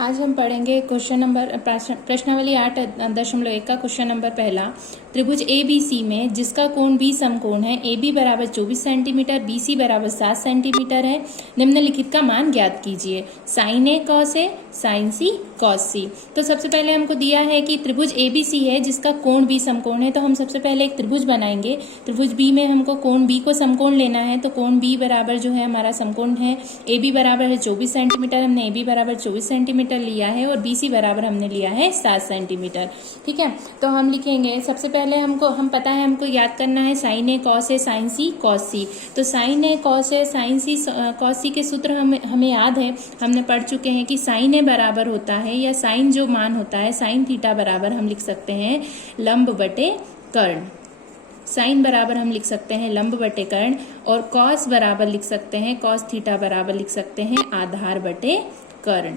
आज हम पढ़ेंगे प्रश्नावली 8.1 का क्वेश्चन नंबर पहला। त्रिभुज ABC में जिसका कोण B समकोण है, AB बराबर 24 सेंटीमीटर, BC बराबर 7 सेंटीमीटर है, निम्नलिखित का मान ज्ञात कीजिए। Sine A cos A, sine C cos C। तो सबसे पहले हमको दिया है कि त्रिभुज ABC है जिसका कोण B समकोण है, तो हम सबसे पहले एक त्रिभुज बनाएंगे। त्रिभुज B में हमको कोण B को समकोण लेना है, तो कोण B बराबर जो है हमारा समकोण है AB बराबर है 24 सेंटीमीटर, हमने AB बराबर 24 सेंटीमीटर लिया है और BC बराबर हमने लिया है 7 सेंटीमीटर। ठीक है, तो हम लिखेंगे सबसे पहले हम पता है हमको याद करना है sine A cos A sine C cos C। तो sine A cos A sine C cos C के सूत्र हमें याद है, हमने पढ़ चुके हैं कि साइन A बराबर होता है या साइन जो मान होता है साइन थीटा बराबर हम लिख सकते हैं लंब बटे कर्ण। साइन बराबर हम लिख सकते हैं लंब बटे कर्ण और कॉस बराबर लिख सकते हैं कॉस थीटा बराबर लिख सकते हैं आधार बटे कर्ण।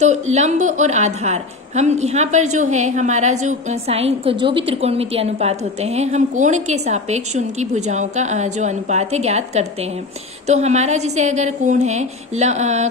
तो लंब और आधार हम यहाँ पर जो है हमारा जो साइन को जो भी त्रिकोणमितीय अनुपात होते हैं हम कोण के सापेक्ष उनकी भुजाओं का जो अनुपात है ज्ञात करते हैं। तो हमारा जैसे अगर कोण है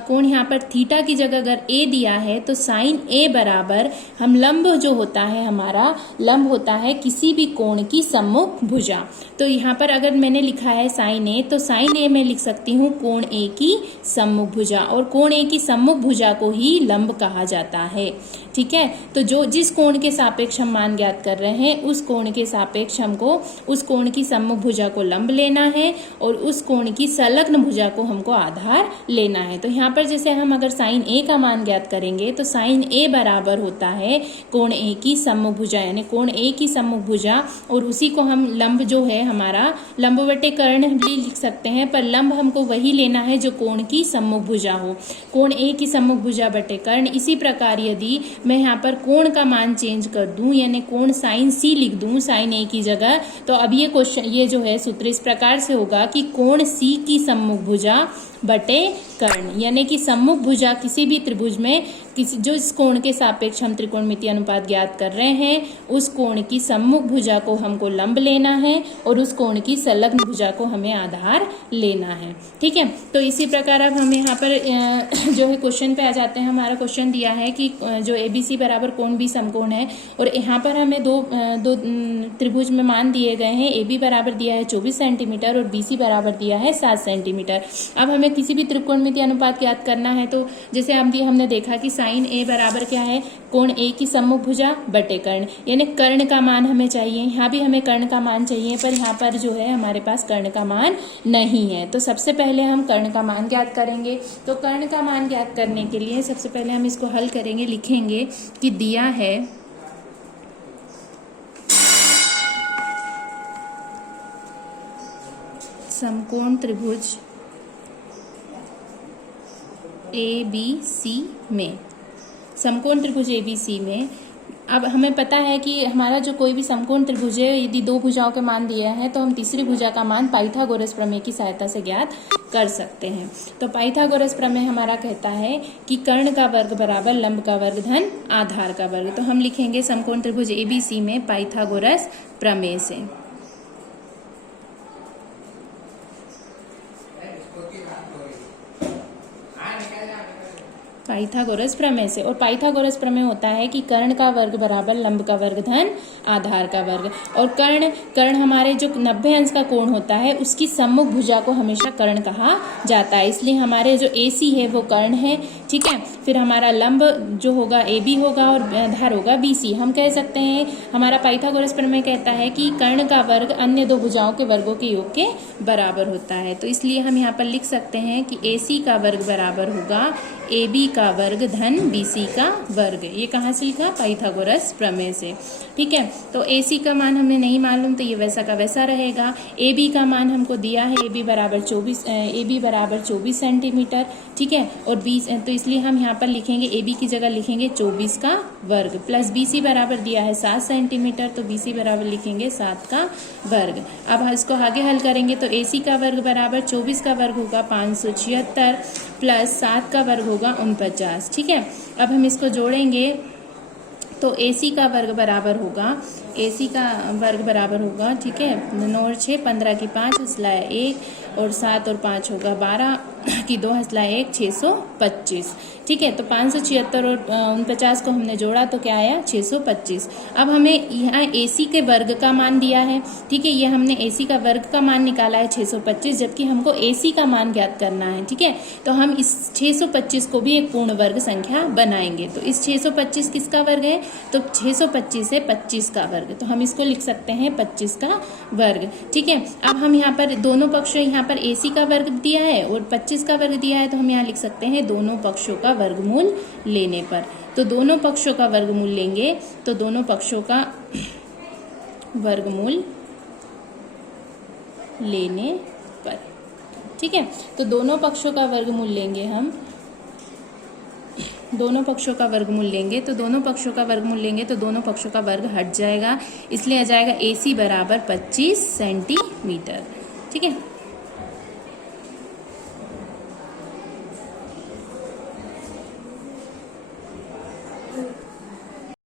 कोण यहाँ पर थीटा की जगह अगर A दिया है तो साइन A बराबर हम लंब जो होता है हमारा लंब होता है किसी भी कोण की सम्मुख भुजा। तो यहाँ पर अगर मैंने लिखा है साइन A तो साइन A में लिख सकती हूँ कोण A की सम्मुख भुजा और कोण A की सम्मुख भुजा को ही लंब कहा जाता है। ठीक है, तो जो जिस कोण के सापेक्ष हम मान ज्ञात कर रहे हैं उस कोण के सापेक्ष हमको उस कोण की सम्मुख भुजा को लंब लेना है और उस कोण की संलग्न भुजा को हमको आधार लेना है। तो यहाँ पर जैसे हम अगर साइन A का मान ज्ञात करेंगे तो साइन A बराबर होता है कोण A की सम्मुख भुजा यानी कोण A की सम्मुख भुजा और उसी को हम लंब जो है हमारा लंब बटे कर्ण भी लिख सकते हैं, पर लंब हमको वही लेना है जो कोण की सम्मुख भुजा हो। कोण A की सम्मुख भुजा बटे कर्ण। इसी प्रकार यदि मैं यहाँ पर कोण का मान चेंज कर दूं यानी कोण साइन C लिख दूं साइन A की जगह, तो अब ये क्वेश्चन ये जो है सूत्र इस प्रकार से होगा कि कोण C की सम्मुख भुजा बटे कर्ण यानी कि सम्मुख भुजा किसी भी त्रिभुज में किसी जो इस कोण के सापेक्ष हम त्रिकोणमितीय अनुपात ज्ञात कर रहे हैं उस कोण की सम्मुख भुजा को हमको लंब लेना है और उस कोण की संलग्न भुजा को हमें आधार लेना है। ठीक है, तो इसी प्रकार अब हम यहाँ पर जो है क्वेश्चन पे आ जाते हैं। हमारा क्वेश्चन दिया है कि जो ABC बराबर कोण B समकोण है और यहाँ पर हमें दो त्रिभुज में मान दिए गए हैं। AB बराबर दिया है 24 सेंटीमीटर और BC बराबर दिया है 7 सेंटीमीटर। अब हमें किसी भी त्रिकोणमितीय अनुपात ज्ञात करना है, तो जैसे हमने देखा कि साइन A बराबर क्या है कोण A की सम्मुख भुजा बटे कर्ण यानी कर्ण का मान हमें चाहिए। यहाँ भी हमें कर्ण का मान चाहिए पर यहाँ पर जो है हमारे पास कर्ण का मान नहीं है, तो सबसे पहले हम कर्ण का मान ज्ञात करेंगे। तो कर्ण का मान ज्ञात करने के लिए सबसे पहले हम इसको हल करेंगे। लिखेंगे कि दिया है समकोण त्रिभुज ABC में समकोण त्रिभुज ABC में अब हमें पता है कि हमारा जो कोई भी समकोण त्रिभुज है यदि दो भुजाओं के मान दिया है तो हम तीसरी भुजा का मान पाइथागोरस प्रमेय की सहायता से ज्ञात कर सकते हैं। तो पाइथागोरस प्रमेय हमारा कहता है कि कर्ण का वर्ग बराबर लंब का वर्ग धन आधार का वर्ग। तो हम लिखेंगे समकोण त्रिभुज ABC में पाइथागोरस प्रमेय से। पाइथागोरस प्रमेय से, और पाइथागोरस प्रमेय होता है कि कर्ण का वर्ग बराबर लंब का वर्ग धन आधार का वर्ग। और कर्ण हमारे जो 90 अंश का कोण होता है उसकी सम्मुख भुजा को हमेशा कर्ण कहा जाता है, इसलिए हमारे जो AC है वो कर्ण है। ठीक है, फिर हमारा लंब जो होगा AB होगा और आधार होगा BC। हम कह सकते हैं हमारा पाइथागोरस प्रमेय कहता है कि कर्ण का वर्ग अन्य दो भुजाओं के वर्गों के योग के बराबर होता है, तो इसलिए हम यहाँ पर लिख सकते हैं कि AC का वर्ग बराबर होगा AB का वर्ग धन BC का वर्ग। ये कहाँ से लिखा? पाइथागोरस प्रमेय से। ठीक है, तो AC का मान हमें नहीं मालूम तो ये वैसा का वैसा रहेगा। AB का मान हमको दिया है AB बराबर 24 सेंटीमीटर। ठीक है, और तो इसलिए हम यहाँ पर लिखेंगे AB की जगह लिखेंगे 24 का वर्ग प्लस BC बराबर दिया है 7 सेंटीमीटर तो BC बराबर लिखेंगे 7 का वर्ग। अब इसको आगे हल करेंगे तो AC का वर्ग बराबर 24 का वर्ग होगा 576 प्लस 7 का वर्ग होगा 49। ठीक है, अब हम इसको जोड़ेंगे तो AC का वर्ग बराबर होगा ठीक है 9 और 6 15 की 5 इसलिए 1 और 7 और 5 होगा 12 कि 2 हसला 1 625। ठीक है, तो 576 और 49 को हमने जोड़ा तो क्या आया 625। अब हमें यहाँ AC के वर्ग का मान दिया है। ठीक है, ये हमने AC का वर्ग का मान निकाला है 625, जबकि हमको AC का मान ज्ञात करना है। ठीक है, तो हम इस 625 को भी एक पूर्ण वर्ग संख्या बनाएंगे। तो इस 625 किसका वर्ग है, तो 625 है 25 का वर्ग, तो हम इसको लिख सकते हैं 25 का वर्ग। ठीक है, अब हम यहाँ पर दोनों पक्षों, यहाँ पर AC का वर्ग दिया है और 25 का वर्ग दिया है, तो हम यहाँ लिख सकते हैं दोनों पक्षों का वर्गमूल लेने पर। तो दोनों पक्षों का वर्गमूल लेंगे तो दोनों पक्षों का वर्गमूल लेने पर, ठीक है, तो दोनों पक्षों का वर्गमूल लेंगे हम, दोनों पक्षों का वर्गमूल लेंगे तो दोनों पक्षों का वर्गमूल लेंगे तो दोनों पक्षों का वर्ग हट जाएगा, इसलिए आ जाएगा AC बराबर 25 सेंटीमीटर। ठीक है।